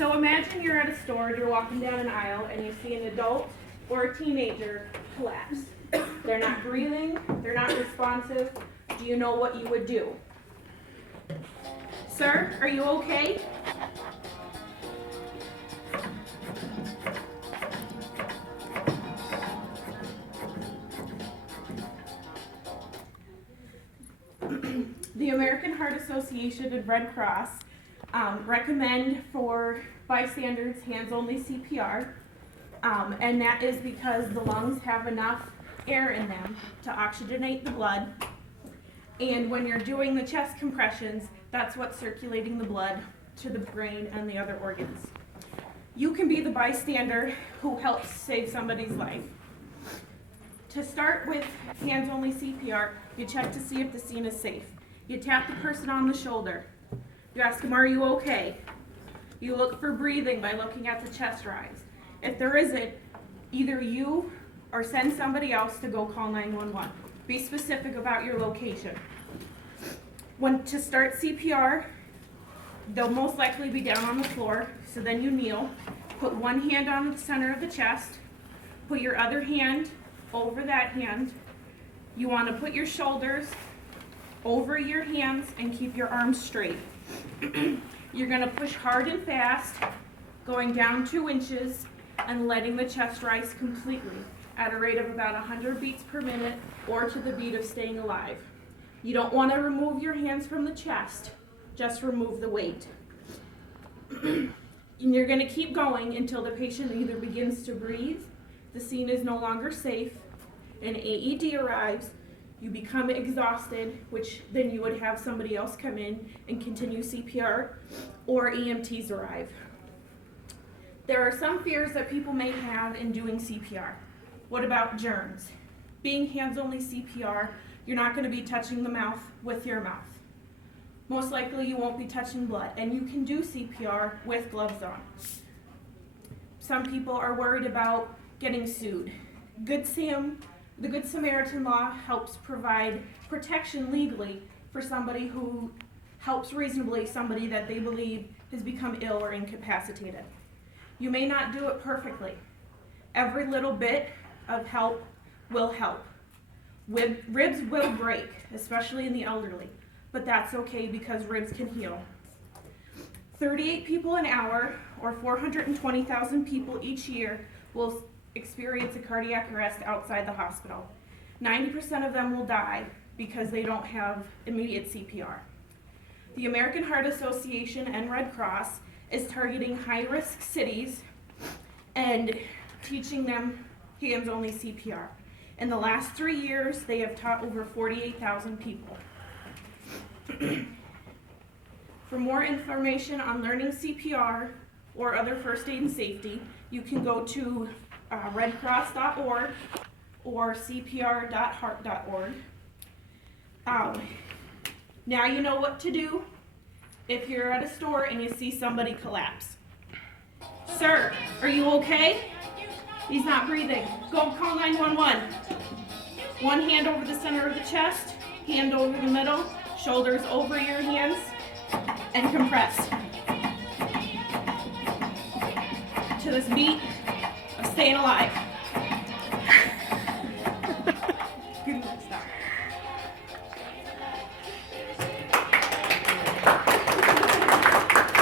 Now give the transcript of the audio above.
So imagine you're at a store and you're walking down an aisle and you see an adult or a teenager collapse. They're not breathing, they're not responsive. Do you know what you would do? Sir, are you okay? The American Heart Association and Red Cross recommend for bystanders hands-only CPR, and that is because the lungs have enough air in them to oxygenate the blood, and when you're doing the chest compressions, that's what's circulating the blood to the brain and the other organs. You can be the bystander who helps save somebody's life. To start with hands-only CPR, you check to see if the scene is safe. You tap the person on the shoulder. You ask them, are you okay? You look for breathing by looking at the chest rise. If there isn't, either you or send somebody else to go call 911. Be specific about your location. When to start CPR, they'll most likely be down on the floor, so then you kneel. Put one hand on the center of the chest. Put your other hand over that hand. You want to put your shoulders over your hands and keep your arms straight. You're going to push hard and fast, going down 2 inches and letting the chest rise completely at a rate of about 100 beats per minute or to the beat of staying alive. You don't want to remove your hands from the chest, just remove the weight. And you're going to keep going until the patient either begins to breathe, the scene is no longer safe, an AED arrives, you become exhausted, which then you would have somebody else come in and continue CPR, or EMTs arrive. There are some fears that people may have in doing CPR. What about germs? Being hands-only CPR, you're not going to be touching the mouth with your mouth. Most likely you won't be touching blood, and you can do CPR with gloves on. Some people are worried about getting sued. The Good Samaritan law helps provide protection legally for somebody who helps reasonably somebody that they believe has become ill or incapacitated. You may not do it perfectly. Every little bit of help will help. Ribs will break, especially in the elderly, but that's okay because ribs can heal. 38 people an hour, or 420,000 people each year, will experience a cardiac arrest outside the hospital. 90% of them will die because they don't have immediate CPR. The American Heart Association and Red Cross is targeting high-risk cities and teaching them hands-only CPR. In the last 3 years, they have taught over 48,000 people. For more information on learning CPR or other first aid and safety, you can go to redcross.org or cpr.heart.org. Now you know what to do if you're at a store and you see somebody collapse. Sir, are you okay? He's not breathing. Go call 911. One hand over the center of the chest, hand over the middle, shoulders over your hands, and compress to this beat of staying alive.